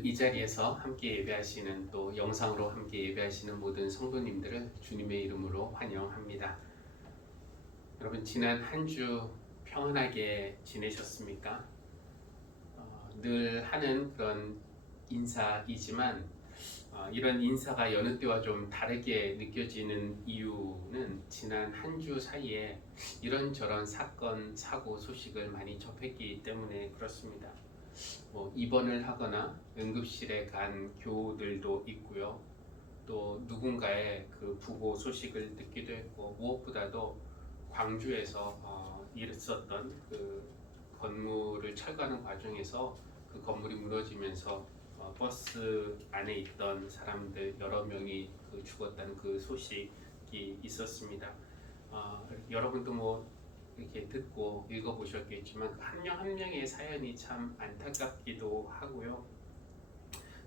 오늘 이 자리에서 함께 예배하시는 또 영상으로 함께 예배하시는 모든 성도님들을 주님의 이름으로 환영합니다. 여러분 지난 한 주 평안하게 지내셨습니까? 늘 하는 그런 인사이지만 이런 인사가 여느 때와 좀 다르게 느껴지는 이유는 지난 한 주 사이에 이런저런 사건, 사고 소식을 많이 접했기 때문에 그렇습니다. 입원을 하거나 응급실에 간 교우들도 있고요. 또 누군가의 그 부고 소식을 듣기도 했고, 무엇보다도 광주에서 있었던 그 건물을 철거하는 과정에서 그 건물이 무너지면서 버스 안에 있던 사람들 여러 명이 죽었다는 그 소식이 있었습니다. 여러분도 이렇게 듣고 읽어보셨겠지만 한 명 한 명의 사연이 참 안타깝기도 하고요.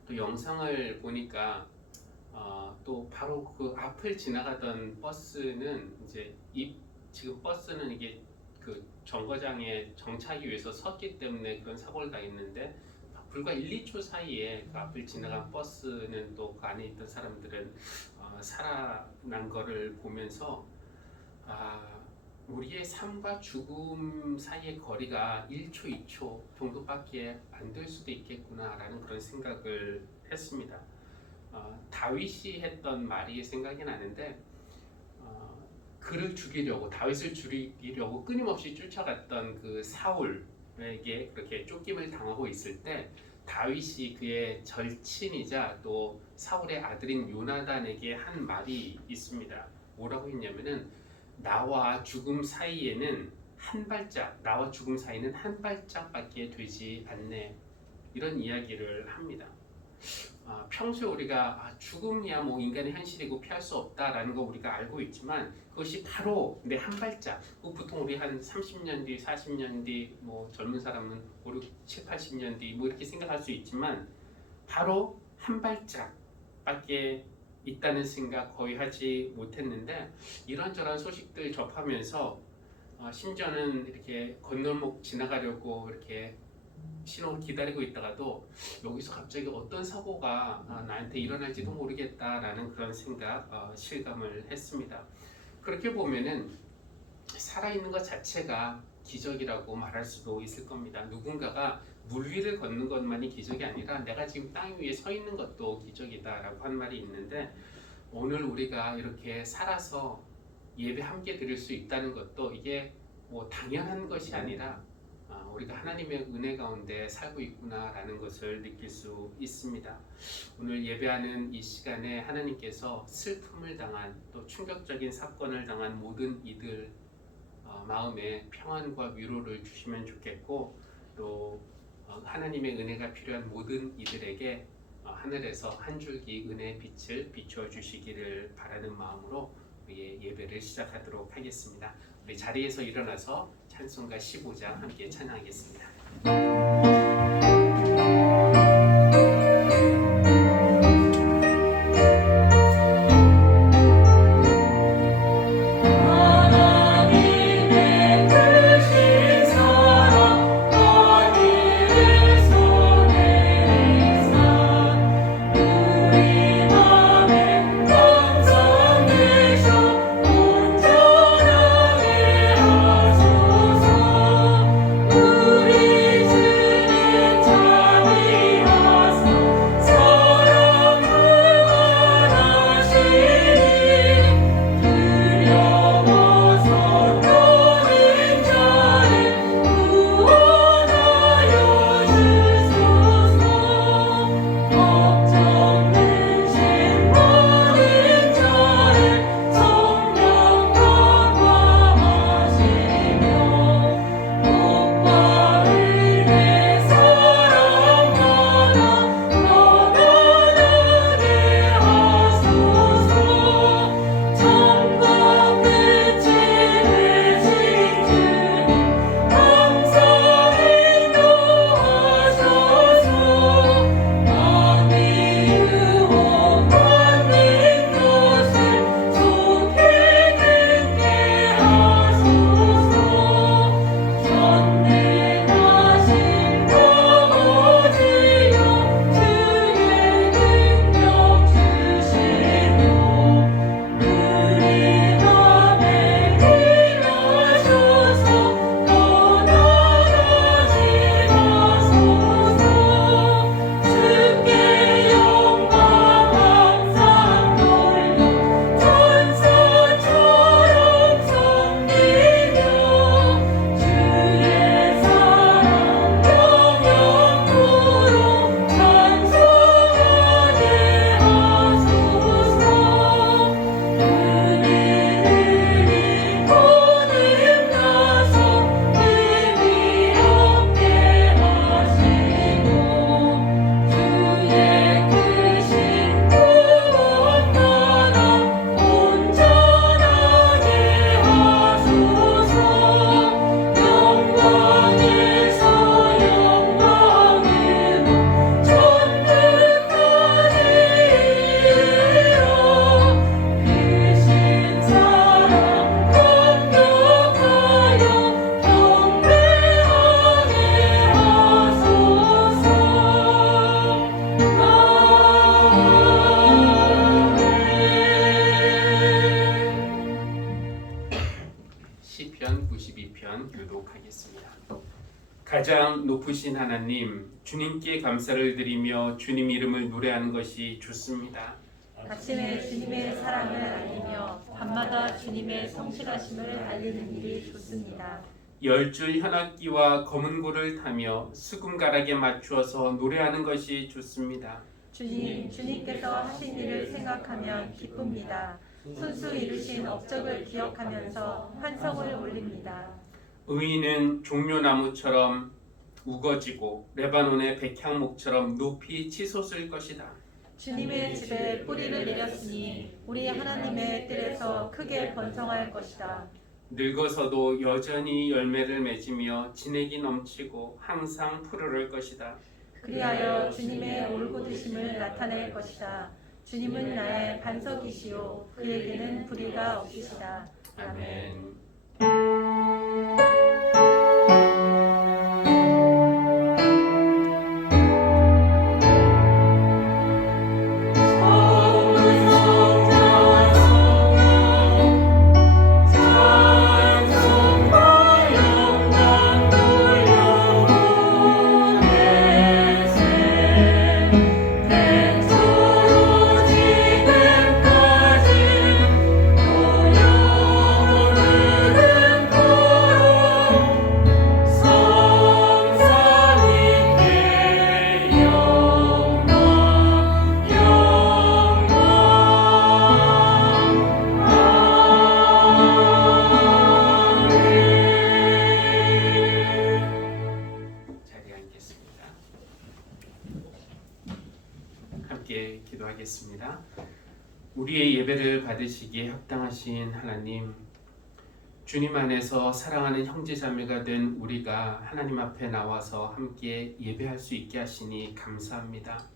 또 영상을 보니까 또 바로 그 앞을 지나가던 버스는 지금 버스는 이게 그 정거장에 정차하기 위해서 섰기 때문에 그런 사고를 당했는데 불과 1, 2초 사이에 그 앞을 지나간 버스는 또 그 안에 있던 사람들은 살아난 거를 보면서 우리의 삶과 죽음 사이의 거리가 1초, 2초 정도밖에 안 될 수도 있겠구나라는 그런 생각을 했습니다. 다윗이 했던 말이 생각이 나는데 그를 죽이려고 다윗을 죽이려고 끊임없이 쫓아갔던 그 사울에게 그렇게 쫓김을 당하고 있을 때 다윗이 그의 절친이자 또 사울의 아들인 요나단에게 한 말이 있습니다. 뭐라고 했냐면은 나와 죽음 사이에는 한 발짝밖에 되지 않네, 이런 이야기를 합니다. 평소에 우리가 죽음이야 인간의 현실이고 피할 수 없다라는 거 우리가 알고 있지만 그것이 바로 내 한 발짝, 보통 우리 한 30년 뒤, 40년 뒤, 젊은 사람은 5, 6, 7, 80년 뒤 이렇게 생각할 수 있지만 바로 한 발짝밖에 있다는 생각 거의 하지 못했는데 이런저런 소식들 접하면서 심지어는 이렇게 건널목 지나가려고 이렇게 신호를 기다리고 있다가도 여기서 갑자기 어떤 사고가 나한테 일어날지도 모르겠다라는 그런 생각, 실감을 했습니다. 그렇게 보면은 살아있는 것 자체가 기적이라고 말할 수도 있을 겁니다. 누군가가 물 위를 걷는 것만이 기적이 아니라 내가 지금 땅 위에 서 있는 것도 기적이다라고 한 말이 있는데, 오늘 우리가 이렇게 살아서 예배 함께 드릴 수 있다는 것도 이게 당연한 것이 아니라 우리가 하나님의 은혜 가운데 살고 있구나라는 것을 느낄 수 있습니다. 오늘 예배하는 이 시간에 하나님께서 슬픔을 당한 또 충격적인 사건을 당한 모든 이들 마음에 평안과 위로를 주시면 좋겠고, 또 하나님의 은혜가 필요한 모든 이들에게 하늘에서 한 줄기 은혜의 빛을 비추어 주시기를 바라는 마음으로 우리의 예배를 시작하도록 하겠습니다. 우리 자리에서 일어나서 찬송가 15장 함께 찬양하겠습니다. 우리 주는 기쁘신 하나님, 주님께 감사를 드리며 주님 이름을 노래하는 것이 좋습니다. 아침에 주님의 사랑을 알리며 밤마다 주님의 성실하심을 알리는 일이 좋습니다. 열줄 현악기와 검은고를 타며 수금가락에 맞추어서 노래하는 것이 좋습니다. 주님께서 하신 일을 생각하면 기쁩니다. 손수 이루신 업적을 기억하면서 환성을 올립니다. 의인은 종려나무처럼 우거지고 레바논의 백향목처럼 높이 치솟을 것이다. 주님의 집에 뿌리를 내렸으니 우리 하나님의 뜰에서 크게 번성할 것이다. 늙어서도 여전히 열매를 맺으며 진액이 넘치고 항상 푸르를 것이다. 그리하여 주님의 올곧으심을 나타낼 것이다. 주님은 나의 반석이시요 그에게는 불의가 없으시다. 아멘. 함께 기도하겠습니다. 우리의 예배를 받으시기에 합당하신 하나님, 주님 안에서 사랑하는 형제자매가 된 우리가 하나님 앞에 나와서 함께 예배할 수 있게 하시니 감사합니다.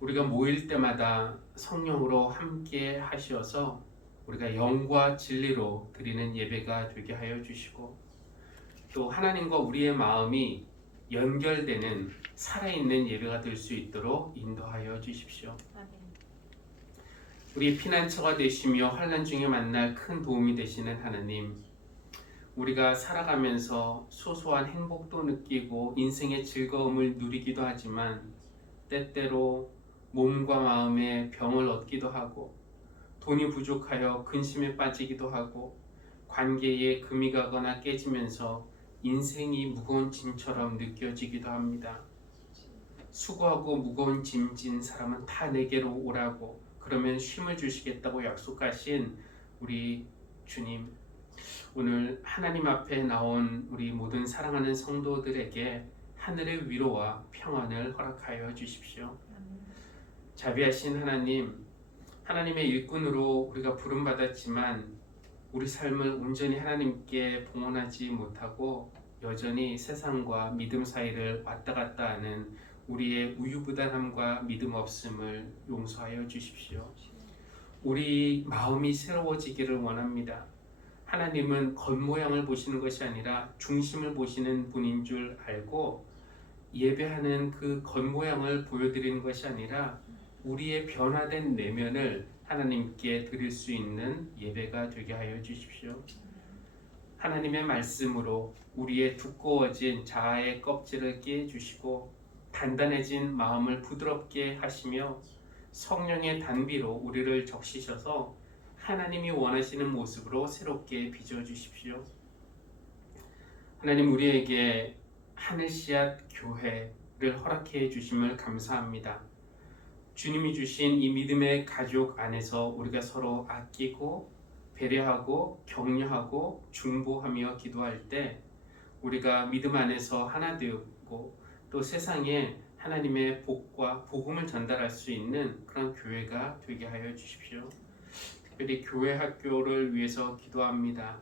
우리가 모일 때마다 성령으로 함께 하시어서 우리가 영과 진리로 드리는 예배가 되게 하여 주시고, 또 하나님과 우리의 마음이 연결되는 살아있는 예배가 될 수 있도록 인도하여 주십시오. 아멘. 우리 피난처가 되시며 환난 중에 만날 큰 도움이 되시는 하나님, 우리가 살아가면서 소소한 행복도 느끼고 인생의 즐거움을 누리기도 하지만 때때로 몸과 마음에 병을 얻기도 하고 돈이 부족하여 근심에 빠지기도 하고 관계에 금이 가거나 깨지면서 인생이 무거운 짐처럼 느껴지기도 합니다. 수고하고 무거운 짐 진 사람은 다 내게로 오라고, 그러면 쉼을 주시겠다고 약속하신 우리 주님, 오늘 하나님 앞에 나온 우리 모든 사랑하는 성도들에게 하늘의 위로와 평안을 허락하여 주십시오. 자비하신 하나님, 하나님의 일꾼으로 우리가 부름받았지만 우리 삶을 온전히 하나님께 봉헌하지 못하고 여전히 세상과 믿음 사이를 왔다 갔다 하는 우리의 우유부단함과 믿음 없음을 용서하여 주십시오. 우리 마음이 새로워지기를 원합니다. 하나님은 겉모양을 보시는 것이 아니라 중심을 보시는 분인 줄 알고, 예배하는 그 겉모양을 보여드리는 것이 아니라 우리의 변화된 내면을 하나님께 드릴 수 있는 예배가 되게 하여 주십시오. 하나님의 말씀으로 우리의 두꺼워진 자아의 껍질을 깨주시고 단단해진 마음을 부드럽게 하시며 성령의 단비로 우리를 적시셔서 하나님이 원하시는 모습으로 새롭게 빚어주십시오. 하나님, 우리에게 하늘씨앗 교회를 허락해 주심을 감사합니다. 주님이 주신 이 믿음의 가족 안에서 우리가 서로 아끼고 배려하고 격려하고 중보하며 기도할 때 우리가 믿음 안에서 하나 되었고, 또 세상에 하나님의 복과 복음을 전달할 수 있는 그런 교회가 되게 하여 주십시오. 특별히 교회 학교를 위해서 기도합니다.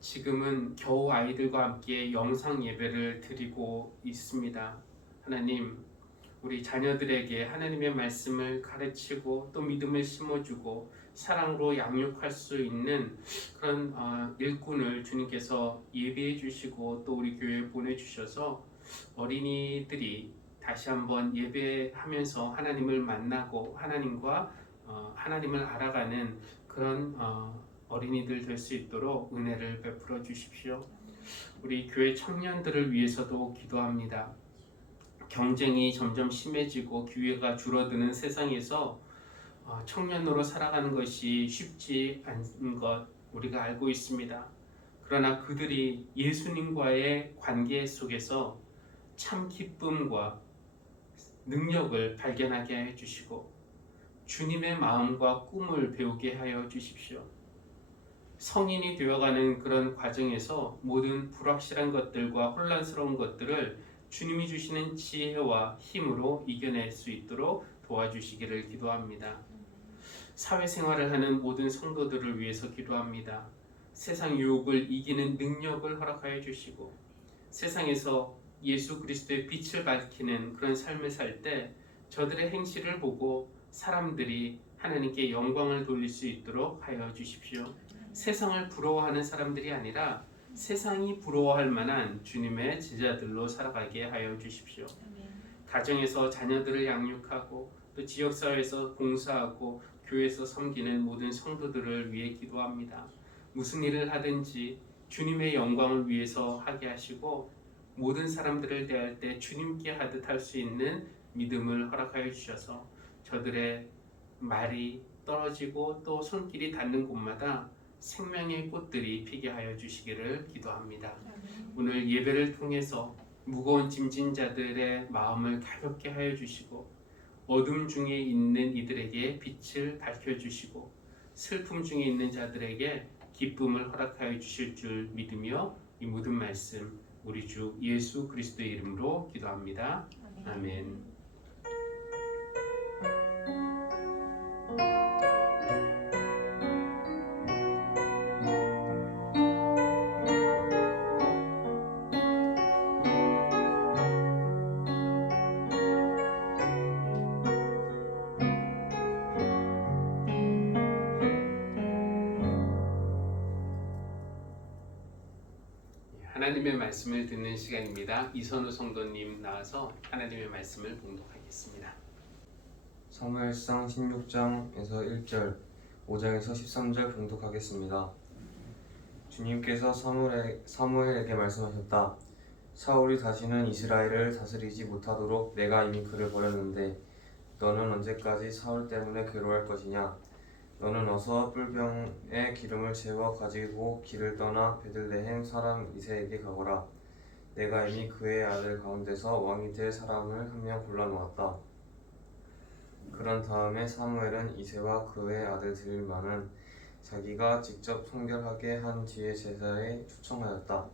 지금은 겨우 아이들과 함께 영상 예배를 드리고 있습니다. 하나님, 우리 자녀들에게 하나님의 말씀을 가르치고 또 믿음을 심어주고 사랑으로 양육할 수 있는 그런 일꾼을 주님께서 예비해 주시고 또 우리 교회에 보내주셔서 어린이들이 다시 한번 예배하면서 하나님을 만나고 하나님을 알아가는 그런 어린이들 될 수 있도록 은혜를 베풀어 주십시오. 우리 교회 청년들을 위해서도 기도합니다. 경쟁이 점점 심해지고 기회가 줄어드는 세상에서 청년으로 살아가는 것이 쉽지 않은 것 우리가 알고 있습니다. 그러나 그들이 예수님과의 관계 속에서 참 기쁨과 능력을 발견하게 해 주시고 주님의 마음과 꿈을 배우게 하여 주십시오. 성인이 되어가는 그런 과정에서 모든 불확실한 것들과 혼란스러운 것들을 주님이 주시는 지혜와 힘으로 이겨낼 수 있도록 도와주시기를 기도합니다. 사회생활을 하는 모든 성도들을 위해서 기도합니다. 세상 유혹을 이기는 능력을 허락하여 주시고 세상에서 예수 그리스도의 빛을 밝히는 그런 삶을 살 때 저들의 행실을 보고 사람들이 하나님께 영광을 돌릴 수 있도록 하여 주십시오. 세상을 부러워하는 사람들이 아니라 세상이 부러워할 만한 주님의 제자들로 살아가게 하여 주십시오. 가정에서 자녀들을 양육하고 또 지역사회에서 봉사하고 교회에서 섬기는 모든 성도들을 위해 기도합니다. 무슨 일을 하든지 주님의 영광을 위해서 하게 하시고 모든 사람들을 대할 때 주님께 하듯 할 수 있는 믿음을 허락하여 주셔서 저들의 말이 떨어지고 또 손길이 닿는 곳마다 생명의 꽃들이 피게 하여 주시기를 기도합니다. 오늘 예배를 통해서 무거운 짐진 자들의 마음을 가볍게 하여 주시고 어둠 중에 있는 이들에게 빛을 밝혀주시고 슬픔 중에 있는 자들에게 기쁨을 허락하여 주실 줄 믿으며 이 모든 말씀 우리 주 예수 그리스도의 이름으로 기도합니다. 아멘. 하나님의 말씀을 듣는 시간입니다. 이선우 성도님 나와서 하나님의 말씀을 봉독하겠습니다. 사무엘상 16장에서 1절, 5장에서 13절 봉독하겠습니다. 주님께서 사무엘에게 말씀하셨다. 사울이 다시는 이스라엘을 다스리지 못하도록 내가 이미 그를 버렸는데 너는 언제까지 사울 때문에 괴로워할 것이냐? 너는 어서 뿔병에 기름을 채워 가지고 길을 떠나 베들레헴 사람 이새에게 가거라. 내가 이미 그의 아들 가운데서 왕이 될 사람을 한 명 골라놓았다. 그런 다음에 사무엘은 이새와 그의 아들들만은 자기가 직접 성결하게 한 뒤에 제사에 초청하였다.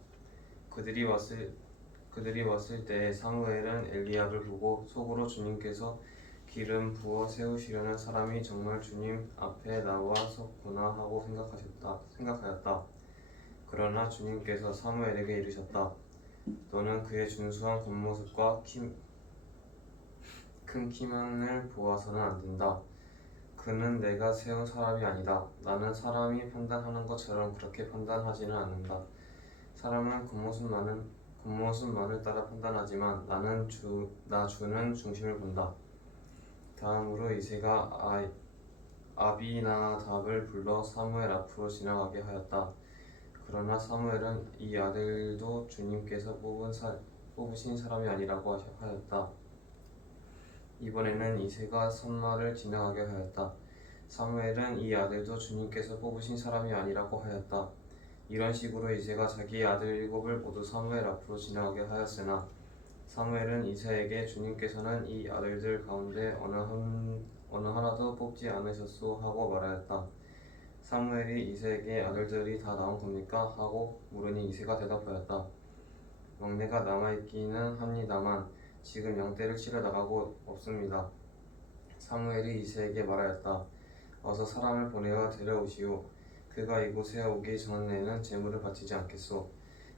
그들이 왔을 때에 사무엘은 엘리압을 보고 속으로 주님께서 기름 부어 세우시려는 사람이 정말 주님 앞에 나와 섰구나 하고 생각하였다. 그러나 주님께서 사무엘에게 이르셨다. 너는 그의 준수한 겉모습과 큰 키만을 보아서는 안 된다. 그는 내가 세운 사람이 아니다. 나는 사람이 판단하는 것처럼 그렇게 판단하지는 않는다. 사람은 겉모습만을 따라 판단하지만 나는 주는 중심을 본다. 다음으로 이새가 아비나답을 불러 사무엘 앞으로 지나가게 하였다. 그러나 사무엘은 이 아들도 주님께서 뽑으신 사람이 아니라고 하였다. 이번에는 이새가 산마를 지나가게 하였다. 사무엘은 이 아들도 주님께서 뽑으신 사람이 아니라고 하였다. 이런 식으로 이새가 자기 아들 7을 모두 사무엘 앞으로 지나가게 하였으나 사무엘은 이새에게 주님께서는 이 아들들 가운데 어느 하나도 뽑지 않으셨소 하고 말하였다. 사무엘이 이새에게 아들들이 다 나온 겁니까? 하고 물으니 이새가 대답하였다. 막내가 남아있기는 합니다만 지금 영대를 치러 나가고 없습니다. 사무엘이 이새에게 말하였다. 어서 사람을 보내어 데려오시오. 그가 이곳에 오기 전에는 제물을 바치지 않겠소.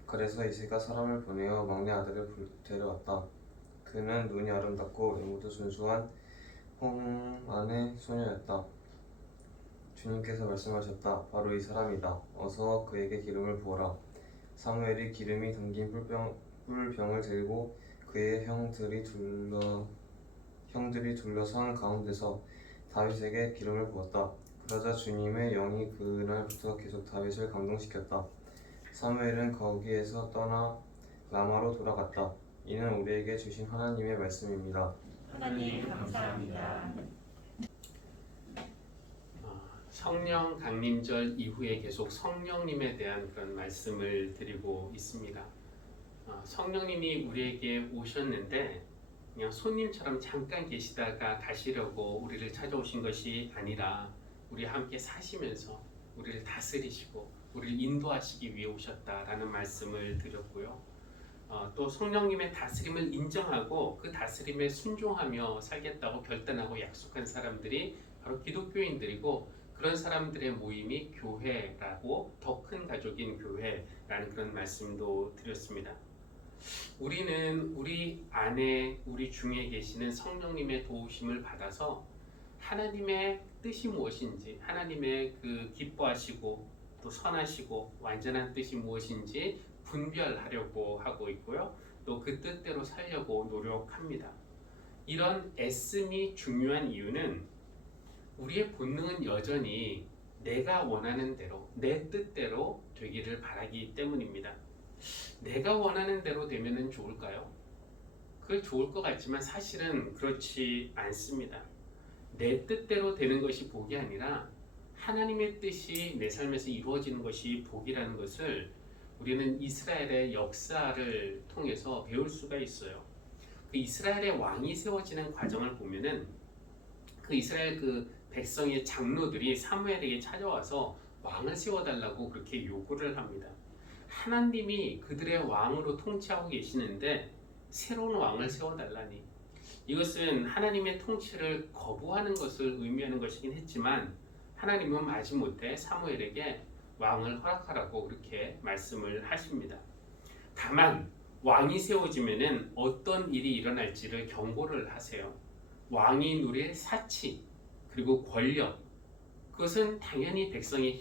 그래서 이새가 사람을 보내어 막내 아들을 데려왔다. 그는 눈이 아름답고 외모도 순수한 홍안의 소녀였다. 주님께서 말씀하셨다. 바로 이 사람이다. 어서 그에게 기름을 부어라. 사무엘이 기름이 담긴 뿔병을 들고 그의 형들이 둘러선 가운데서 다윗에게 기름을 부었다. 그러자 주님의 영이 그날부터 계속 다윗을 감동시켰다. 사무엘은 거기에서 떠나 라마로 돌아갔다. 이는 우리에게 주신 하나님의 말씀입니다. 하나님 감사합니다. 성령 강림절 이후에 계속 성령님에 대한 그런 말씀을 드리고 있습니다. 성령님이 우리에게 오셨는데 그냥 손님처럼 잠깐 계시다가 가시려고 우리를 찾아오신 것이 아니라 우리 함께 사시면서 우리를 다스리시고 우리를 인도하시기 위해 오셨다라는 말씀을 드렸고요. 또 성령님의 다스림을 인정하고 그 다스림에 순종하며 살겠다고 결단하고 약속한 사람들이 바로 기독교인들이고, 그런 사람들의 모임이 교회라고, 더 큰 가족인 교회라는 그런 말씀도 드렸습니다. 우리는 우리 안에 우리 중에 계시는 성령님의 도우심을 받아서 하나님의 뜻이 무엇인지, 하나님의 그 기뻐하시고 또 선하시고 완전한 뜻이 무엇인지 분별하려고 하고 있고요. 또 그 뜻대로 살려고 노력합니다. 이런 애씀이 중요한 이유는 우리의 본능은 여전히 내가 원하는 대로, 내 뜻대로 되기를 바라기 때문입니다. 내가 원하는 대로 되면 좋을까요? 그게 좋을 것 같지만 사실은 그렇지 않습니다. 내 뜻대로 되는 것이 복이 아니라 하나님의 뜻이 내 삶에서 이루어지는 것이 복이라는 것을 우리는 이스라엘의 역사를 통해서 배울 수가 있어요. 그 이스라엘의 왕이 세워지는 과정을 보면은 그 이스라엘 그 백성의 장로들이 사무엘에게 찾아와서 왕을 세워달라고 그렇게 요구를 합니다. 하나님이 그들의 왕으로 통치하고 계시는데 새로운 왕을 세워달라니, 이것은 하나님의 통치를 거부하는 것을 의미하는 것이긴 했지만 하나님은 마지못해 사무엘에게 왕을 허락하라고 그렇게 말씀을 하십니다. 다만 왕이 세워지면은 어떤 일이 일어날지를 경고를 하세요. 왕이 누릴 사치 그리고 권력, 그것은 당연히 백성의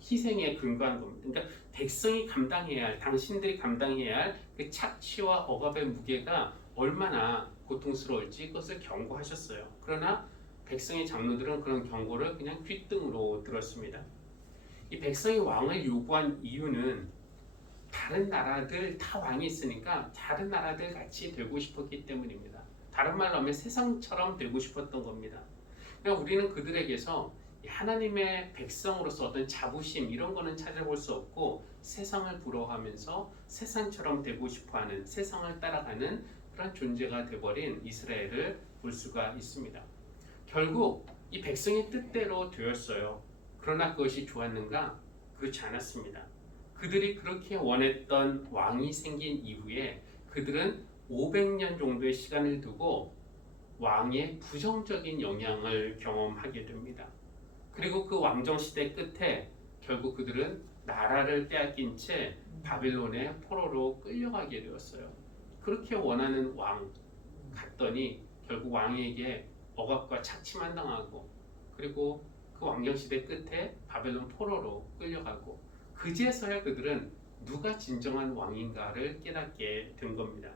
희생에 근거한 겁니다. 그러니까 백성이 감당해야 할, 당신들이 감당해야 할 그 착취와 억압의 무게가 얼마나 고통스러울지 그것을 경고하셨어요. 그러나 백성의 장로들은 그런 경고를 그냥 귓등으로 들었습니다. 이 백성이 왕을 요구한 이유는 다른 나라들 다 왕이 있으니까 다른 나라들 같이 되고 싶었기 때문입니다. 다른 말로 하면 세상처럼 되고 싶었던 겁니다. 그러니까 우리는 그들에게서 하나님의 백성으로서 어떤 자부심 이런 거는 찾아볼 수 없고, 세상을 부러워하면서 세상처럼 되고 싶어하는, 세상을 따라가는 그런 존재가 되어버린 이스라엘을 볼 수가 있습니다. 결국 이 백성의 뜻대로 되었어요. 그러나 그것이 좋았는가? 그렇지 않았습니다. 그들이 그렇게 원했던 왕이 생긴 이후에 그들은 500년 정도의 시간을 두고 왕의 부정적인 영향을 경험하게 됩니다. 그리고 그 왕정시대 끝에 결국 그들은 나라를 빼앗긴 채 바빌론의 포로로 끌려가게 되었어요. 그렇게 원하는 왕 갔더니 결국 왕에게 억압과 착취만 당하고, 그리고 그 왕정시대 끝에 바벨론 포로로 끌려가고, 그제서야 그들은 누가 진정한 왕인가를 깨닫게 된 겁니다.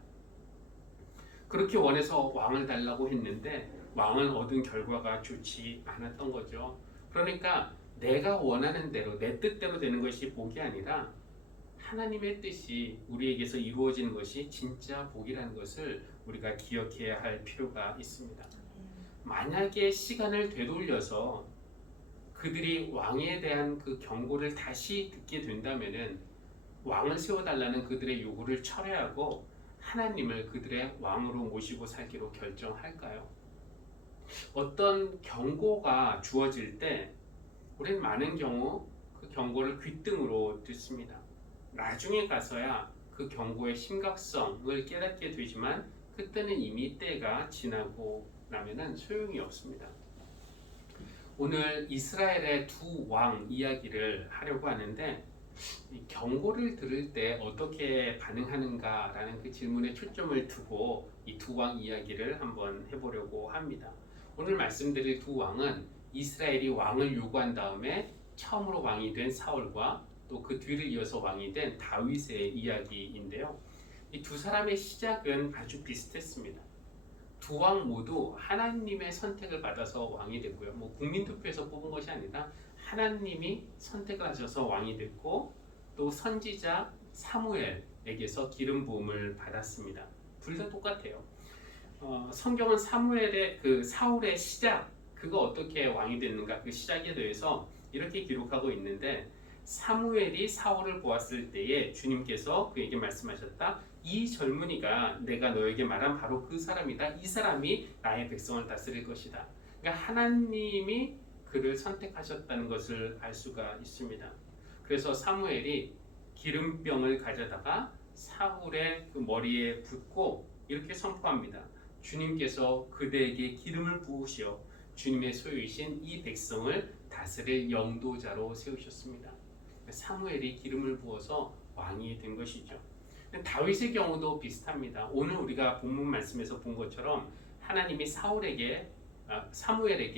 그렇게 원해서 왕을 달라고 했는데 왕을 얻은 결과가 좋지 않았던 거죠. 그러니까 내가 원하는 대로, 내 뜻대로 되는 것이 복이 아니라 하나님의 뜻이 우리에게서 이루어지는 것이 진짜 복이라는 것을 우리가 기억해야 할 필요가 있습니다. 만약에 시간을 되돌려서 그들이 왕에 대한 그 경고를 다시 듣게 된다면은 왕을 세워달라는 그들의 요구를 철회하고 하나님을 그들의 왕으로 모시고 살기로 결정할까요? 어떤 경고가 주어질 때 우리는 많은 경우 그 경고를 귓등으로 듣습니다. 나중에 가서야 그 경고의 심각성을 깨닫게 되지만 그때는 이미 때가 지나고 나면은 소용이 없습니다. 오늘 이스라엘의 두 왕 이야기를 하려고 하는데, 이 경고를 들을 때 어떻게 반응하는가라는 그 질문에 초점을 두고 이 두 왕 이야기를 한번 해보려고 합니다. 오늘 말씀드릴 두 왕은 이스라엘이 왕을 요구한 다음에 처음으로 왕이 된 사울과 또 그 뒤를 이어서 왕이 된 다윗의 이야기인데요. 이 두 사람의 시작은 아주 비슷했습니다. 두 왕 모두 하나님의 선택을 받아서 왕이 되고요. 국민투표에서 뽑은 것이 아니라 하나님이 선택을 하셔서 왕이 됐고 또 선지자 사무엘에게서 기름 부음을 받았습니다. 둘 다 똑같아요. 성경은 사무엘의 그 사울의 시작, 그가 어떻게 왕이 됐는가 그 시작에 대해서 이렇게 기록하고 있는데, 사무엘이 사울을 보았을 때에 주님께서 그에게 말씀하셨다. 이 젊은이가 내가 너에게 말한 바로 그 사람이다. 이 사람이 나의 백성을 다스릴 것이다. 그러니까 하나님이 그를 선택하셨다는 것을 알 수가 있습니다. 그래서 사무엘이 기름병을 가져다가 사울의 그 머리에 붓고 이렇게 선포합니다. 주님께서 그대에게 기름을 부으시어 주님의 소유이신 이 백성을 다스릴 영도자로 세우셨습니다. 사무엘이 기름을 부어서 왕이 된 것이죠. 다윗의 경우도 비슷합니다. 오늘 우리가 본문 말씀에서 본 것처럼 하나님이 사무엘에게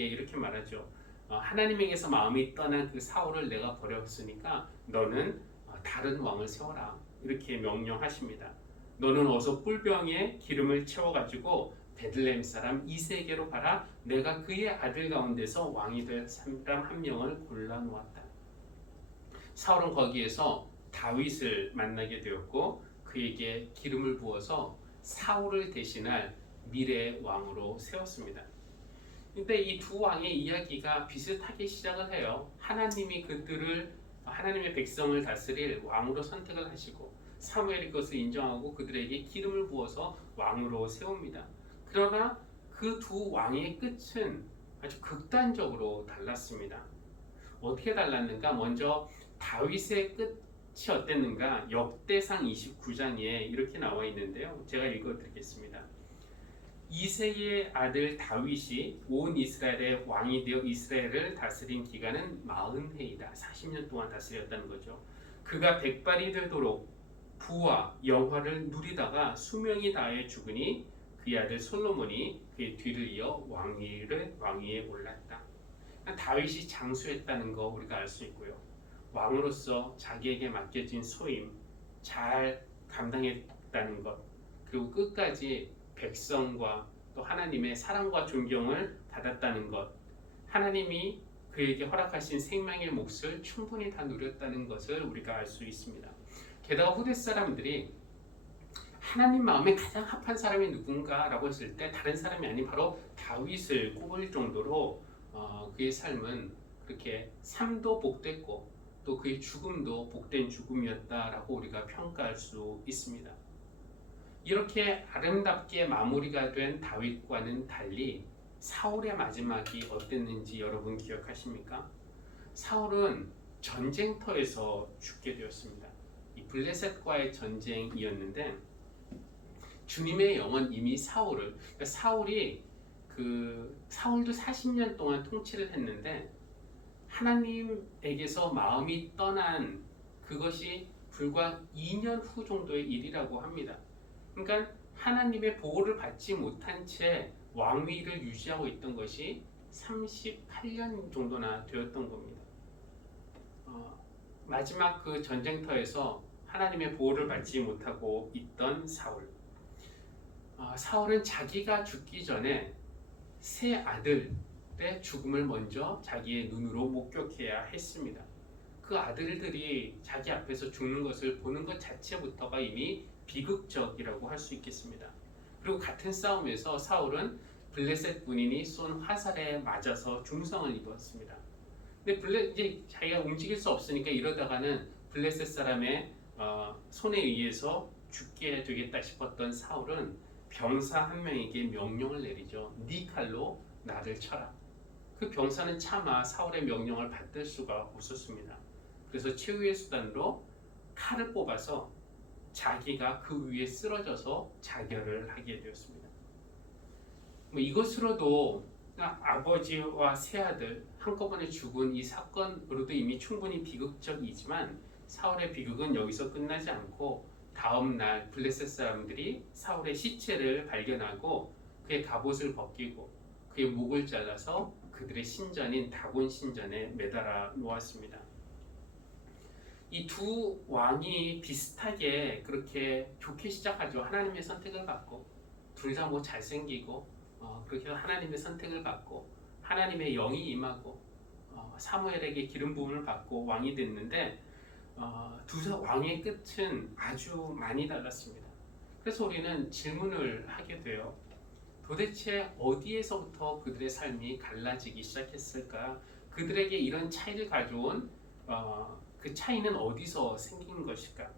이렇게 말하죠. 하나님에게서 마음이 떠난 그 사울을 내가 버렸으니까 너는 다른 왕을 세워라. 이렇게 명령하십니다. 너는 어서 꿀병에 기름을 채워가지고 베들레헴 사람 이새에게로 가라. 내가 그의 아들 가운데서 왕이 될 사람 한 명을 골라놓았다. 사울은 거기에서 다윗을 만나게 되었고 그에게 기름을 부어서 사울을 대신할 미래의 왕으로 세웠습니다. 근데 이 두 왕의 이야기가 비슷하게 시작을 해요. 하나님이 그들을, 하나님의 백성을 다스릴 왕으로 선택을 하시고 사무엘이 그것을 인정하고 그들에게 기름을 부어서 왕으로 세웁니다. 그러나 그 두 왕의 끝은 아주 극단적으로 달랐습니다. 어떻게 달랐는가? 먼저 다윗의 끝이 어땠는가? 역대상 29장에 이렇게 나와 있는데요. 제가 읽어드리겠습니다. 이새의 아들 다윗이 온 이스라엘의 왕이 되어 이스라엘을 다스린 기간은 40해이다. 40년 동안 다스렸다는 거죠. 그가 백발이 되도록 부와 영화를 누리다가 수명이 다해 죽으니 그의 아들 솔로몬이 그의 뒤를 이어 왕위에 올랐다. 다윗이 장수했다는 거 우리가 알 수 있고요. 왕으로서 자기에게 맡겨진 소임 잘 감당했다는 것, 그리고 끝까지 백성과 또 하나님의 사랑과 존경을 받았다는 것, 하나님이 그에게 허락하신 생명의 몫을 충분히 다 누렸다는 것을 우리가 알 수 있습니다. 게다가 후대 사람들이 하나님 마음에 가장 합한 사람이 누군가라고 했을 때 다른 사람이 아닌 바로 다윗을 꼽을 정도로 그의 삶은 그렇게 삶도 복됐고 또 그의 죽음도 복된 죽음이었다라고 우리가 평가할 수 있습니다. 이렇게 아름답게 마무리가 된 다윗과는 달리 사울의 마지막이 어땠는지 여러분 기억하십니까? 사울은 전쟁터에서 죽게 되었습니다. 이 블레셋과의 전쟁이었는데 주님의 영은 이미 사울도 40년 동안 통치를 했는데 하나님에게서 마음이 떠난 그것이 불과 2년 후 정도의 일이라고 합니다. 그러니까 하나님의 보호를 받지 못한 채 왕위를 유지하고 있던 것이 38년 정도나 되었던 겁니다. 마지막 그 전쟁터에서 하나님의 보호를 받지 못하고 있던 사울. 사울은 자기가 죽기 전에 세 아들의 죽음을 먼저 자기의 눈으로 목격해야 했습니다. 그 아들들이 자기 앞에서 죽는 것을 보는 것 자체부터가 이미 비극적이라고 할 수 있겠습니다. 그리고 같은 싸움에서 사울은 블레셋 군인이 쏜 화살에 맞아서 중상을 입었습니다. 근데 이제 자기가 움직일 수 없으니까 이러다가는 블레셋 사람의 손에 의해서 죽게 되겠다 싶었던 사울은 병사 한 명에게 명령을 내리죠. 네 칼로 나를 쳐라. 그 병사는 차마 사울의 명령을 받들 수가 없었습니다. 그래서 최후의 수단으로 칼을 뽑아서 자기가 그 위에 쓰러져서 자결을 하게 되었습니다. 이것으로도 아버지와 세 아들 한꺼번에 죽은 이 사건으로도 이미 충분히 비극적이지만 사울의 비극은 여기서 끝나지 않고 다음 날 블레셋 사람들이 사울의 시체를 발견하고 그의 갑옷을 벗기고 그의 목을 잘라서 그들의 신전인 다곤 신전에 매달아 놓았습니다. 이 두 왕이 비슷하게 그렇게 좋게 시작하죠. 하나님의 선택을 받고 둘 다 잘생기고 그렇게 하나님의 선택을 받고 하나님의 영이 임하고 사무엘에게 기름 부음을 받고 왕이 됐는데 두 왕의 끝은 아주 많이 달랐습니다. 그래서 우리는 질문을 하게 돼요. 도대체 어디에서부터 그들의 삶이 갈라지기 시작했을까? 그들에게 이런 차이를 가져온 그 차이는 어디서 생긴 것일까?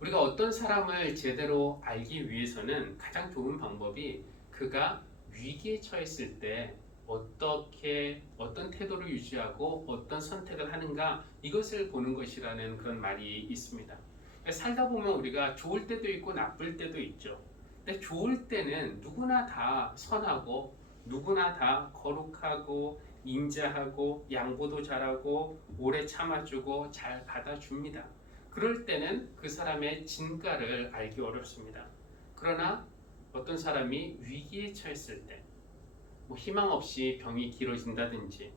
우리가 어떤 사람을 제대로 알기 위해서는 가장 좋은 방법이 그가 위기에 처했을 때 어떤 태도를 유지하고 어떤 선택을 하는가, 이것을 보는 것이라는 그런 말이 있습니다. 살다 보면 우리가 좋을 때도 있고 나쁠 때도 있죠. 근데 좋을 때는 누구나 다 선하고 누구나 다 거룩하고 인자하고 양보도 잘하고 오래 참아주고 잘 받아줍니다. 그럴 때는 그 사람의 진가를 알기 어렵습니다. 그러나 어떤 사람이 위기에 처했을 때, 희망 없이 병이 길어진다든지,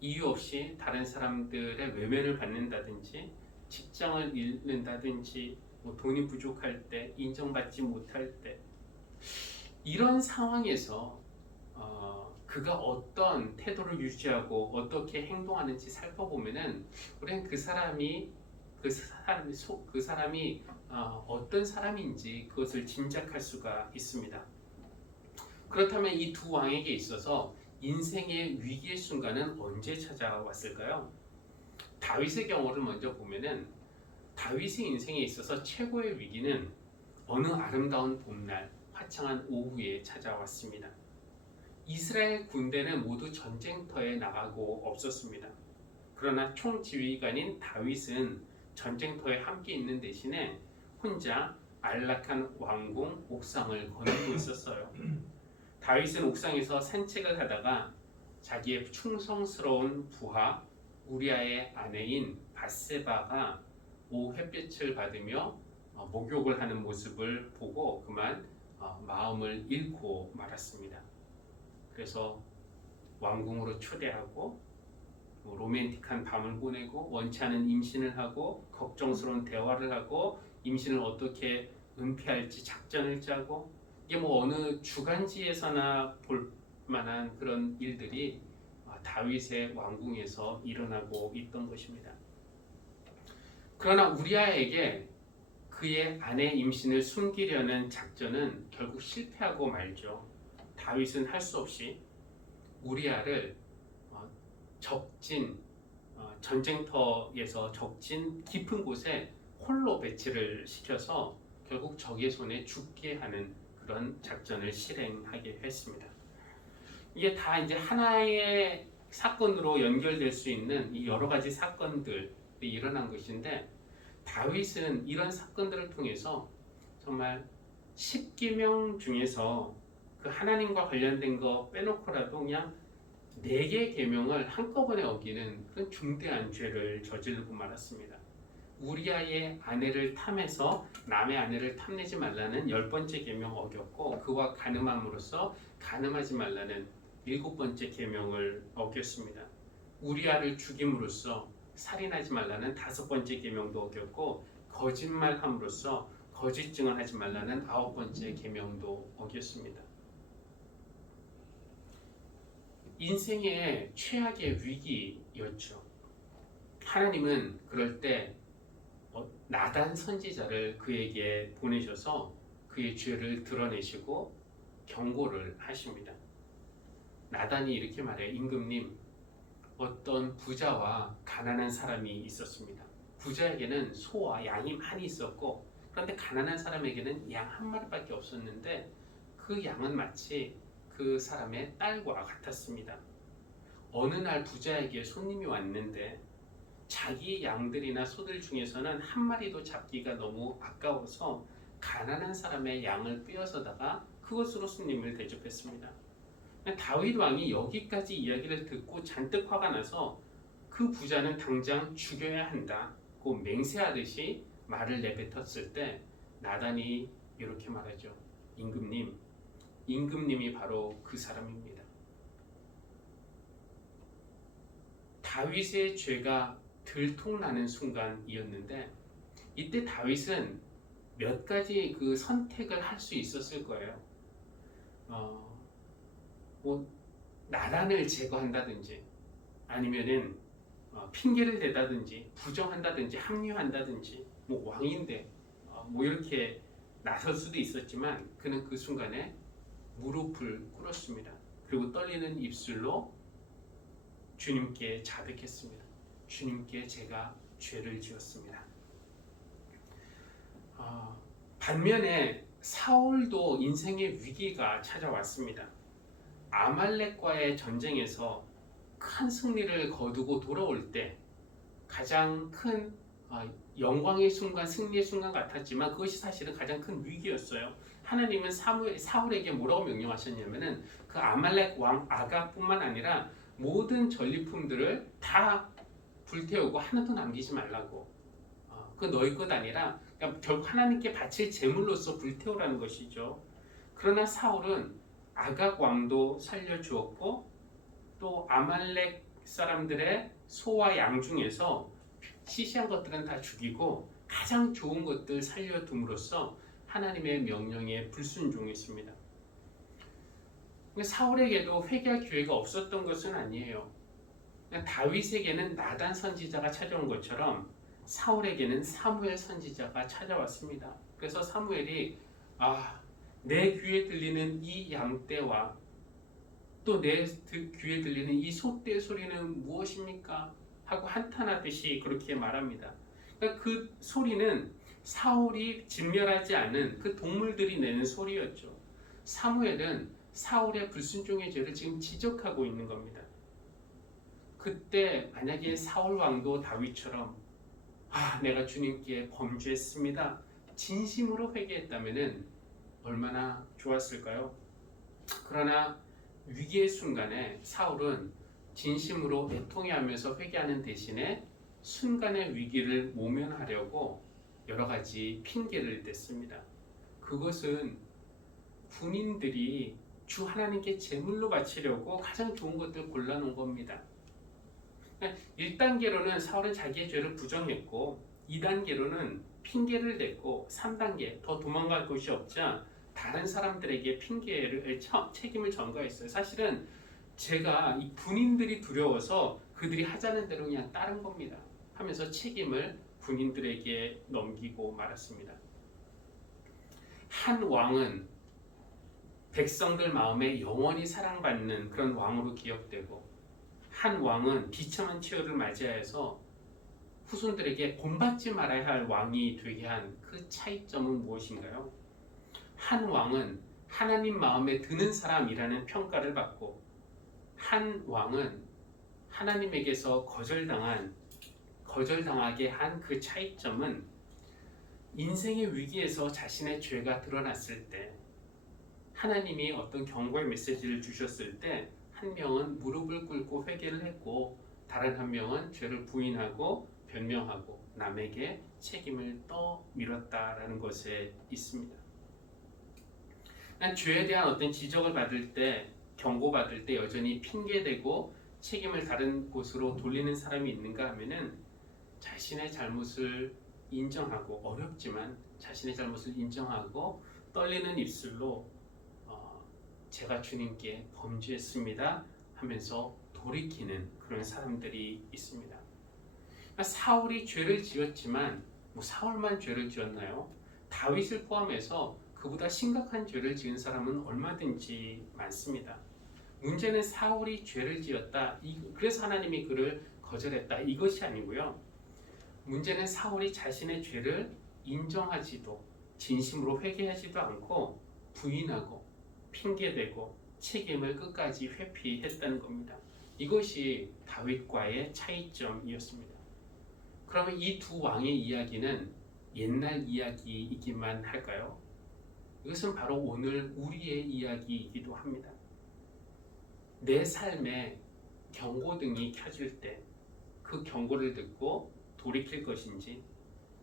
이유 없이 다른 사람들의 외면을 받는다든지, 직장을 잃는다든지, 돈이 부족할 때, 인정받지 못할 때, 이런 상황에서 그가 어떤 태도를 유지하고 어떻게 행동하는지 살펴보면은 우리는 그 사람이 어떤 사람인지 그것을 짐작할 수가 있습니다. 그렇다면 이 두 왕에게 있어서 인생의 위기의 순간은 언제 찾아왔을까요? 다윗의 경우를 먼저 보면은 다윗의 인생에 있어서 최고의 위기는 어느 아름다운 봄날 화창한 오후에 찾아왔습니다. 이스라엘 군대는 모두 전쟁터에 나가고 없었습니다. 그러나 총지휘관인 다윗은 전쟁터에 함께 있는 대신에 혼자 안락한 왕궁 옥상을 거닐고 있었어요. 다윗은 옥상에서 산책을 하다가 자기의 충성스러운 부하 우리아의 아내인 밧세바가 오후 햇빛을 받으며 목욕을 하는 모습을 보고 그만 마음을 잃고 말았습니다. 그래서 왕궁으로 초대하고 로맨틱한 밤을 보내고 원치 않은 임신을 하고 걱정스러운 대화를 하고 임신을 어떻게 은폐할지 작전을 짜고, 이게 어느 주간지에서나 볼 만한 그런 일들이 다윗의 왕궁에서 일어나고 있던 것입니다. 그러나 우리아에게 그의 아내 임신을 숨기려는 작전은 결국 실패하고 말죠. 다윗은 할 수 없이 우리아를 전쟁터에서 적진 깊은 곳에 홀로 배치를 시켜서 결국 적의 손에 죽게 하는 그런 작전을 실행하게 했습니다. 이게 다 이제 하나의 사건으로 연결될 수 있는 이 여러 가지 사건들이 일어난 것인데, 다윗은 이런 사건들을 통해서 정말 10계명 중에서 그 하나님과 관련된 거 빼놓고라도 그냥 4개 계명을 한꺼번에 어기는 그런 중대한 죄를 저지르고 말았습니다. 우리아의 아내를 탐해서 남의 아내를 탐내지 말라는 10번째 계명 어겼고, 그와 간음함으로써 간음하지 말라는 7번째 계명을 어겼습니다. 우리아를 죽임으로써 살인하지 말라는 5번째 계명도 어겼고, 거짓말함으로써 거짓 증언하지 말라는 9번째 계명도 어겼습니다. 인생의 최악의 위기였죠. 하나님은 그럴 때 나단 선지자를 그에게 보내셔서 그의 죄를 드러내시고 경고를 하십니다. 나단이 이렇게 말해요. 임금님, 어떤 부자와 가난한 사람이 있었습니다. 부자에게는 소와 양이 많이 있었고, 그런데 가난한 사람에게는 양 한 마리밖에 없었는데 그 양은 마치 그 사람의 딸과 같았습니다. 어느 날 부자에게 손님이 왔는데 자기 양들이나 소들 중에서는 한 마리도 잡기가 너무 아까워서 가난한 사람의 양을 빼앗아다가 그것으로 손님을 대접했습니다. 다윗 왕이 여기까지 이야기를 듣고 잔뜩 화가 나서 그 부자는 당장 죽여야 한다고 맹세하듯이 말을 내뱉었을 때 나단이 이렇게 말하죠. 임금님이 바로 그 사람입니다. 다윗의 죄가 들통나는 순간이었는데, 이때 다윗은 몇 가지 그 선택을 할 수 있었을 거예요. 나란을 제거한다든지 아니면은 핑계를 대다든지 부정한다든지 합리화한다든지 뭐 왕인데 뭐 이렇게 나설 수도 있었지만 그는 그 순간에 무릎을 꿇었습니다. 그리고 떨리는 입술로 주님께 자백했습니다. 주님께 제가 죄를 지었습니다. 반면에 사울도 인생의 위기가 찾아왔습니다. 아말렉과의 전쟁에서 큰 승리를 거두고 돌아올 때 가장 큰 영광의 순간, 승리의 순간 같았지만 그것이 사실은 가장 큰 위기였어요. 하나님은 사울에게 뭐라고 명령하셨냐면은 그 아말렉 왕 아각뿐만 아니라 모든 전리품들을 다 불태우고 하나도 남기지 말라고. 그 너희 것 아니라 그러니까 결국 하나님께 바칠 제물로서 불태우라는 것이죠. 그러나 사울은 아각 왕도 살려주었고 또 아말렉 사람들의 소와 양 중에서 시시한 것들은 다 죽이고 가장 좋은 것들 살려둠으로써 하나님의 명령에 불순종했습니다. 사울에게도 회개할 기회가 없었던 것은 아니에요. 다윗에게는 나단 선지자가 찾아온 것처럼 사울에게는 사무엘 선지자가 찾아왔습니다. 그래서 사무엘이 내 귀에 들리는 이 양떼와 또 내 귀에 들리는 이 소떼 소리는 무엇입니까? 하고 한탄하듯이 그렇게 말합니다. 그러니까 그 소리는 사울이 진멸하지 않은 그 동물들이 내는 소리였죠. 사무엘은 사울의 불순종의 죄를 지금 지적하고 있는 겁니다. 그때 만약에 사울 왕도 다윗처럼 내가 주님께 범죄했습니다. 진심으로 회개했다면 얼마나 좋았을까요? 그러나 위기의 순간에 사울은 진심으로 애통해하면서 회개하는 대신에 순간의 위기를 모면하려고 여러 가지 핑계를 댔습니다. 그것은 군인들이 주 하나님께 제물로 바치려고 가장 좋은 것들 골라놓은 겁니다. 1단계로는 사울은 자기의 죄를 부정했고 2단계로는 핑계를 댔고 3단계 더 도망갈 곳이 없자 다른 사람들에게 책임을 전가했어요. 사실은 제가 이 군인들이 두려워서 그들이 하자는 대로 그냥 따른 겁니다 하면서 책임을 군인들에게 넘기고 말았습니다. 한 왕은 백성들 마음에 영원히 사랑받는 그런 왕으로 기억되고 한 왕은 비참한 최후를 맞이하여서 후손들에게 본받지 말아야 할 왕이 되게 한 그 차이점은 무엇인가요? 한 왕은 하나님 마음에 드는 사람이라는 평가를 받고 한 왕은 하나님에게서 거절당하게 한 그 차이점은 인생의 위기에서 자신의 죄가 드러났을 때 하나님이 어떤 경고의 메시지를 주셨을 때 한 명은 무릎을 꿇고 회개를 했고 다른 한 명은 죄를 부인하고 변명하고 남에게 책임을 떠밀었다라는 것에 있습니다. 죄에 대한 어떤 지적을 받을 때 경고받을 때 여전히 핑계대고 책임을 다른 곳으로 돌리는 사람이 있는가 하면은 자신의 잘못을 인정하고 어렵지만 자신의 잘못을 인정하고 떨리는 입술로 제가 주님께 범죄했습니다 하면서 돌이키는 그런 사람들이 있습니다. 사울이 죄를 지었지만 사울만 죄를 지었나요? 다윗을 포함해서 그보다 심각한 죄를 지은 사람은 얼마든지 많습니다. 문제는 사울이 죄를 지었다. 그래서 하나님이 그를 거절했다. 이것이 아니고요. 문제는 사울이 자신의 죄를 인정하지도 진심으로 회개하지도 않고 부인하고 핑계대고 책임을 끝까지 회피했다는 겁니다. 이것이 다윗과의 차이점이었습니다. 그러면 이 두 왕의 이야기는 옛날 이야기이기만 할까요? 이것은 바로 오늘 우리의 이야기이기도 합니다. 내 삶에 경고등이 켜질 때 그 경고를 듣고 돌이킬 것인지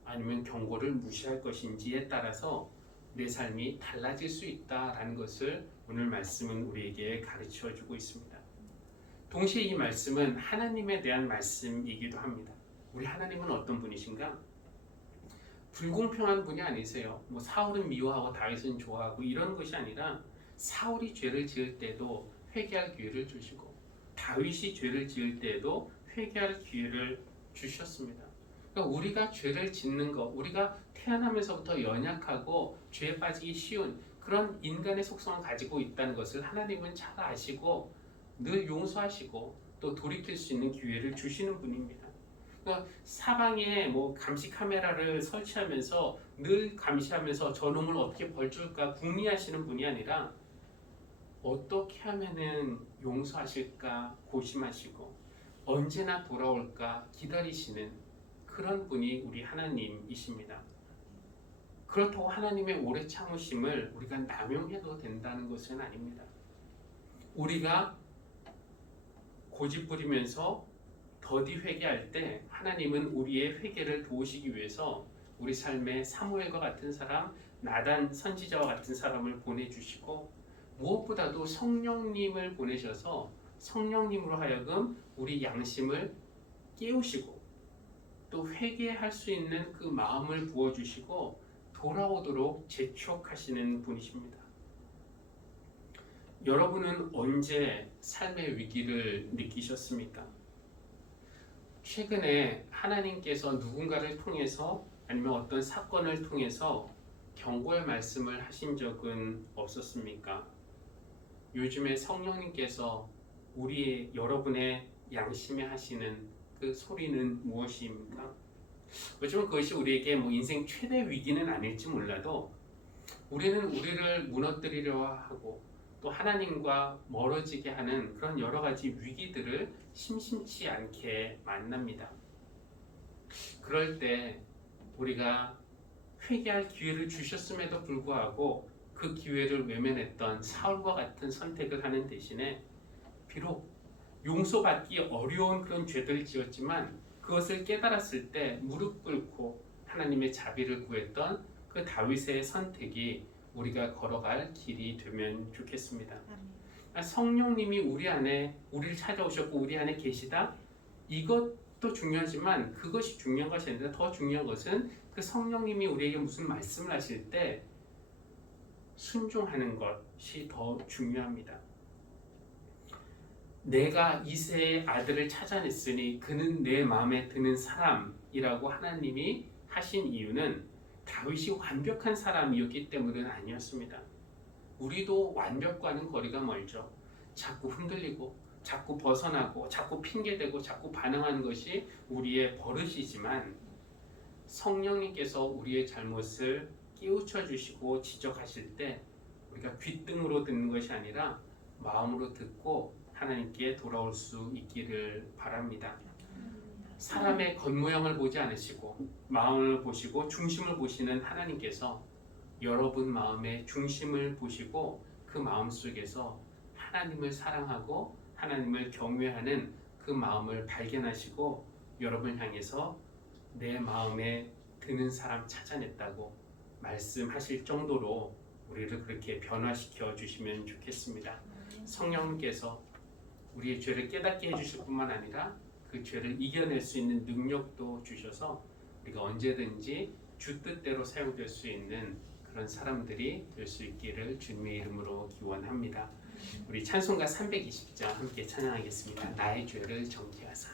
아니면 경고를 무시할 것인지에 따라서 내 삶이 달라질 수 있다라는 것을 오늘 말씀은 우리에게 가르쳐 주고 있습니다. 동시에 이 말씀은 하나님에 대한 말씀이기도 합니다. 우리 하나님은 어떤 분이신가? 불공평한 분이 아니세요. 사울은 미워하고 다윗은 좋아하고 이런 것이 아니라 사울이 죄를 지을 때도 회개할 기회를 주시고 다윗이 죄를 지을 때에도 회개할 기회를 주셨습니다. 그러니까 우리가 죄를 짓는 것, 우리가 태어나면서부터 연약하고 죄에 빠지기 쉬운 그런 인간의 속성을 가지고 있다는 것을 하나님은 잘 아시고 늘 용서하시고 또 돌이킬 수 있는 기회를 주시는 분입니다. 그러니까 사방에 뭐 감시 카메라를 설치하면서 늘 감시하면서 저놈을 어떻게 벌줄까 궁리하시는 분이 아니라 어떻게 하면은 용서하실까 고심하시고 언제나 돌아올까 기다리시는 그런 분이 우리 하나님이십니다. 그렇다고 하나님의 오래 참으심을 우리가 남용해도 된다는 것은 아닙니다. 우리가 고집 부리면서 더디 회개할 때 하나님은 우리의 회개를 도우시기 위해서 우리 삶에 사무엘과 같은 사람, 나단 선지자와 같은 사람을 보내주시고 무엇보다도 성령님을 보내셔서 성령님으로 하여금 우리 양심을 깨우시고 또 회개할 수 있는 그 마음을 부어주시고 돌아오도록 재촉하시는 분이십니다. 여러분은 언제 삶의 위기를 느끼셨습니까? 최근에 하나님께서 누군가를 통해서 아니면 어떤 사건을 통해서 경고의 말씀을 하신 적은 없었습니까? 요즘에 성령님께서 여러분의 양심에 하시는 그 소리는 무엇입니까? 그렇지만 그것이 우리에게 인생 최대 위기는 아닐지 몰라도 우리는 우리를 무너뜨리려 하고 또 하나님과 멀어지게 하는 그런 여러 가지 위기들을 심심치 않게 만납니다. 그럴 때 우리가 회개할 기회를 주셨음에도 불구하고 그 기회를 외면했던 사울과 같은 선택을 하는 대신에 비록 용서받기 어려운 그런 죄들을 지었지만 그것을 깨달았을 때 무릎 꿇고 하나님의 자비를 구했던 그 다윗의 선택이 우리가 걸어갈 길이 되면 좋겠습니다. 성령님이 우리를 찾아오셨고 우리 안에 계시다. 이것도 중요하지만 그것이 중요한 것이 아니라 더 중요한 것은 그 성령님이 우리에게 무슨 말씀을 하실 때 순종하는 것이 더 중요합니다. 내가 이새의 아들을 찾아냈으니 그는 내 마음에 드는 사람이라고 하나님이 하신 이유는 다윗이 완벽한 사람이었기 때문은 아니었습니다. 우리도 완벽과는 거리가 멀죠. 자꾸 흔들리고 자꾸 벗어나고 자꾸 핑계대고 자꾸 반항하는 것이 우리의 버릇이지만 성령님께서 우리의 잘못을 깨우쳐 주시고 지적하실 때 우리가 귓등으로 듣는 것이 아니라 마음으로 듣고 하나님께 돌아올 수 있기를 바랍니다. 사람의 겉모양을 보지 않으시고 마음을 보시고 중심을 보시는 하나님께서 여러분 마음의 중심을 보시고 그 마음 속에서 하나님을 사랑하고 하나님을 경외하는 그 마음을 발견하시고 여러분을 향해서 내 마음에 드는 사람 찾아냈다고 말씀하실 정도로 우리를 그렇게 변화시켜 주시면 좋겠습니다. 성령님께서 우리의 죄를 깨닫게 해주실 뿐만 아니라 그 죄를 이겨낼 수 있는 능력도 주셔서 우리가 언제든지 주 뜻대로 사용될 수 있는 그런 사람들이 될 수 있기를 주님의 이름으로 기원합니다. 우리 찬송가 320장 함께 찬양하겠습니다. 나의 죄를 정죄하사.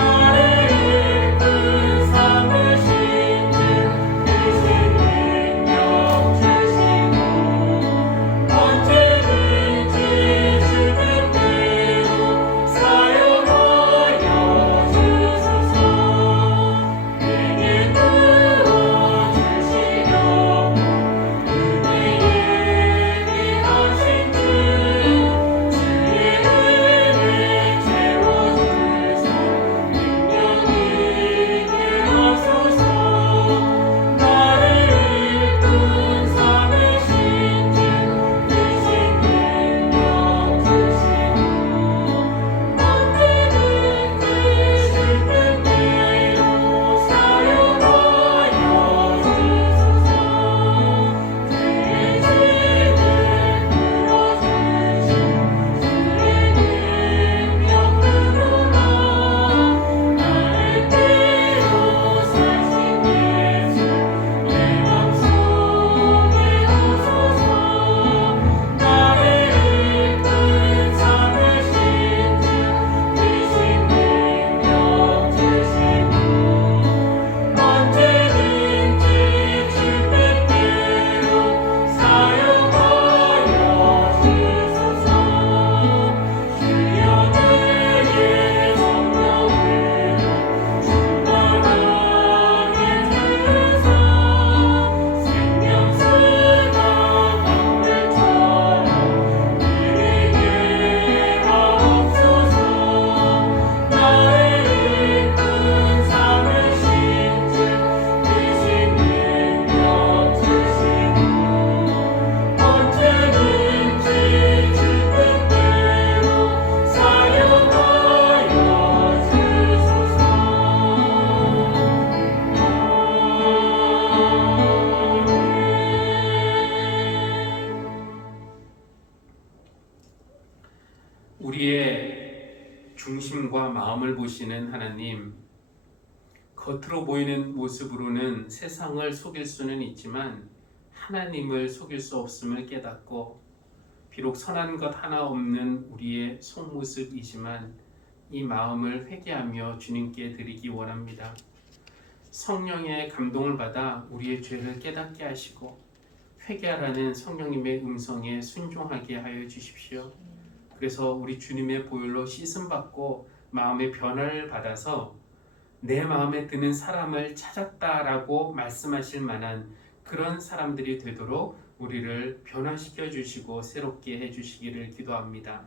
나를 이끈 삶을 신주 중심과 마음을 보시는 하나님, 겉으로 보이는 모습으로는 세상을 속일 수는 있지만 하나님을 속일 수 없음을 깨닫고, 비록 선한 것 하나 없는 우리의 속모습이지만 이 마음을 회개하며 주님께 드리기 원합니다. 성령의 감동을 받아 우리의 죄를 깨닫게 하시고 회개하라는 성령님의 음성에 순종하게 하여 주십시오. 그래서 우리 주님의 보혈로 씻음받고 마음의 변화를 받아서 내 마음에 드는 사람을 찾았다라고 말씀하실 만한 그런 사람들이 되도록 우리를 변화시켜 주시고 새롭게 해 주시기를 기도합니다.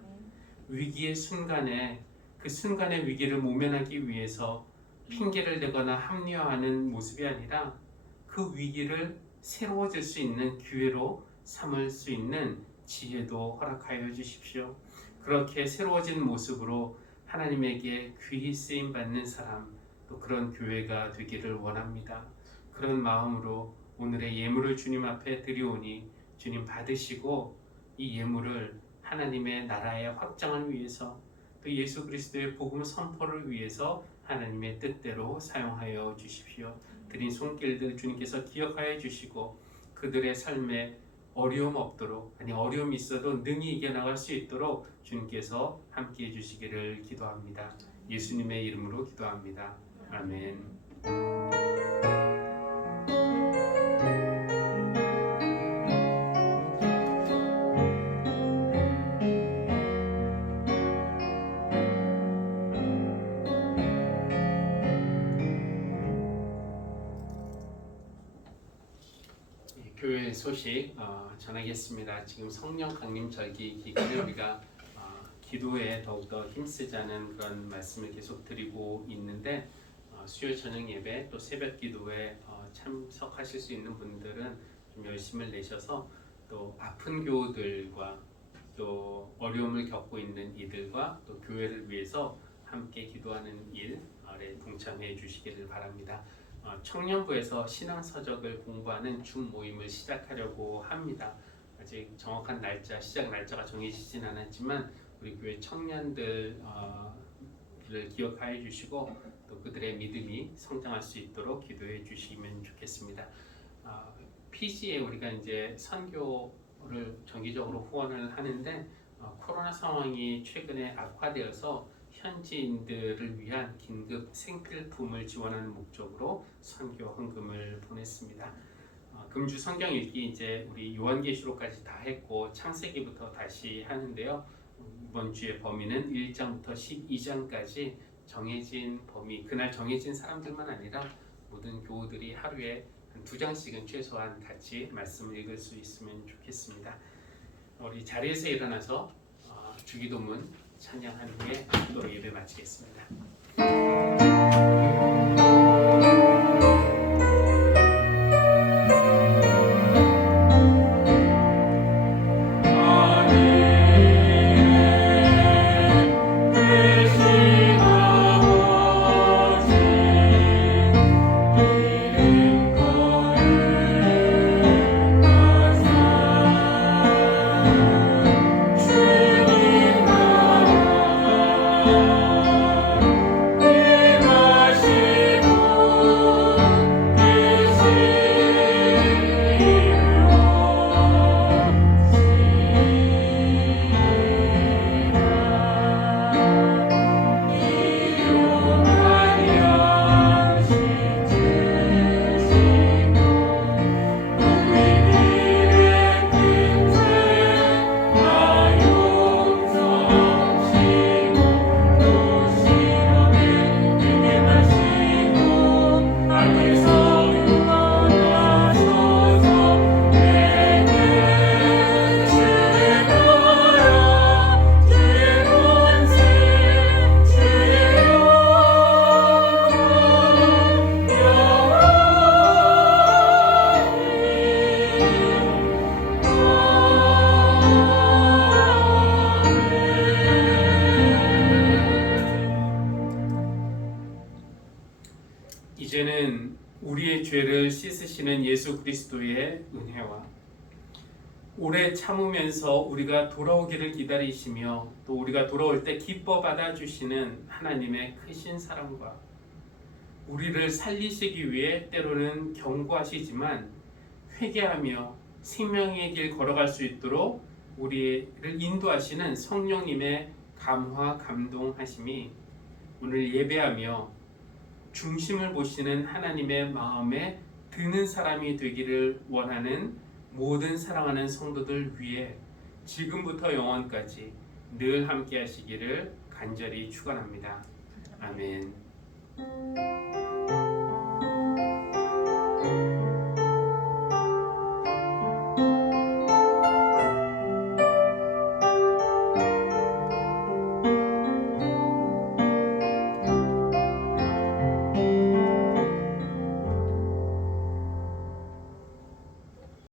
위기의 순간에 그 순간의 위기를 모면하기 위해서 핑계를 대거나 합리화하는 모습이 아니라 그 위기를 새로워질 수 있는 기회로 삼을 수 있는 지혜도 허락하여 주십시오. 그렇게 새로워진 모습으로 하나님에게 귀히 쓰임 받는 사람, 또 그런 교회가 되기를 원합니다. 그런 마음으로 오늘의 예물을 주님 앞에 드리오니 주님 받으시고 이 예물을 하나님의 나라의 확장을 위해서, 또 예수 그리스도의 복음 선포를 위해서 하나님의 뜻대로 사용하여 주십시오. 드린 손길들 주님께서 기억하여 주시고 그들의 삶에 어려움 없도록, 아니 어려움이 있어도 능히 이겨나갈 수 있도록 주님께서 함께해 주시기를 기도합니다. 예수님의 이름으로 기도합니다. 아멘. 교회 소식 전하겠습니다. 지금 성령 강림 절기 기간에 우리가 기도에 더욱더 힘쓰자는 그런 말씀을 계속 드리고 있는데, 수요 저녁 예배 또 새벽 기도에 참석하실 수 있는 분들은 좀 열심을 내셔서 또 아픈 교우들과 또 어려움을 겪고 있는 이들과 또 교회를 위해서 함께 기도하는 일에 동참해 주시기를 바랍니다. 청년부에서 신앙서적을 공부하는 줌 모임을 시작하려고 합니다. 아직 정확한 날짜, 시작 날짜가 정해지진 않았지만 우리 교회 청년들을 기억하여 주시고 또 그들의 믿음이 성장할 수 있도록 기도해 주시면 좋겠습니다. PG에 우리가 이제 선교를 정기적으로 후원을 하는데 코로나 상황이 최근에 악화되어서 현지인들을 위한 긴급 생필품을 지원하는 목적으로 선교 헌금을 보냈습니다. 금주 성경 읽기 이제 우리 요한계시록까지 다 했고 창세기부터 다시 하는데요. 이번 주의 범위는 1장부터 12장까지 정해진 범위, 그날 정해진 사람들만 아니라 모든 교우들이 하루에 한 2장씩은 최소한 같이 말씀을 읽을 수 있으면 좋겠습니다. 우리 자리에서 일어나서 주기도문 찬양한 후에 또 예배 마치겠습니다. 이제는 우리의 죄를 씻으시는 예수 그리스도의 은혜와 오래 참으면서 우리가 돌아오기를 기다리시며 또 우리가 돌아올 때 기뻐 받아주시는 하나님의 크신 사랑과 우리를 살리시기 위해 때로는 경고하시지만 회개하며 생명의 길 걸어갈 수 있도록 우리를 인도하시는 성령님의 감화 감동하심이 오늘 예배하며 중심을 보시는 하나님의 마음에 드는 사람이 되기를 원하는 모든 사랑하는 성도들 위해 지금부터 영원까지 늘 함께 하시기를 간절히 축원합니다. 아멘.